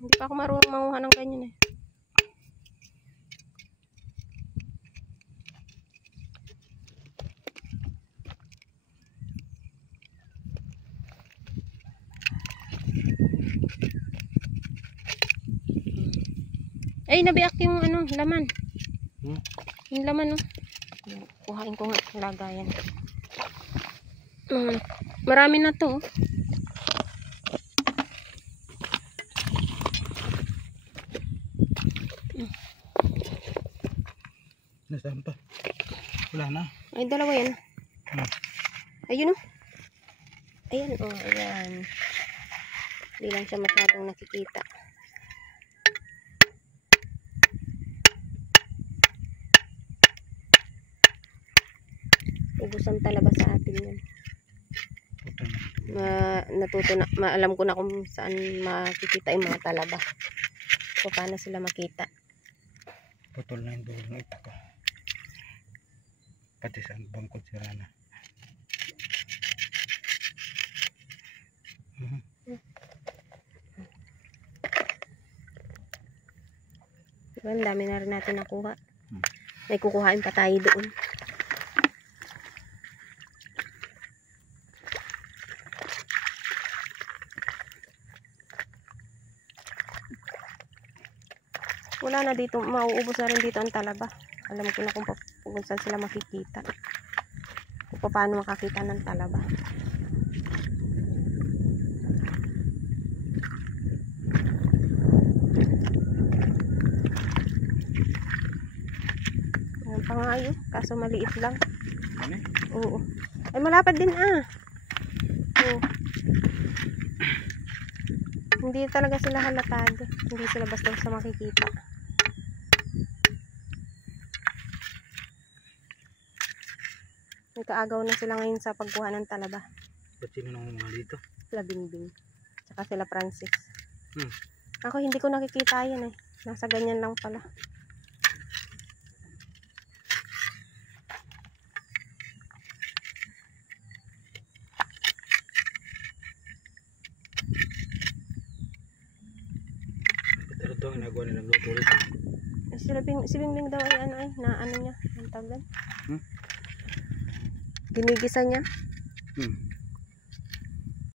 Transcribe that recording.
Hindi pa ako marunong manguha ng ganyan eh. Ay, nabiyak yung ano, laman. Yung laman, no. Kuhain ko nga, lagayan. Marami na to. Nasaan pa? Wala na. Ay, dalawa yan. Ayun, oh. Ayan, oh, ayan. Hindi lang siya masyadong nakikita. Ubusan talaba sa atin yan. Alam ko na kung saan makikita yung mga talaba. So, paano sila makita. Putol na yung dulo ng itaka. Pati sa bangkod sira na. Diba, ang dami na rin natin nakuha. May kukuhain pa tayo doon. Wala na dito, mauubos na rin dito ang talaba. Alam ko na kung saan sila makikita. Kung paano makakita ng talaba. Ayan pa nga yun, kaso maliit lang. Oo. Ay, malapad din ah. Oo. Hindi talaga sila halatado. Hindi sila basta makikita. Nagkaagaw na sila ngayon sa pagkuha ng talaba. Ba't sino nang mga dito? Sila Bingbing. Tsaka sila Francis. Ako hindi ko nakikita yan eh. Nasa ganyan lang pala. Pero ito ang nagawa nilang luto rito. Si Bingbing daw ay ano ay na ano niya. Ang tawag doon? Ginigisa niya.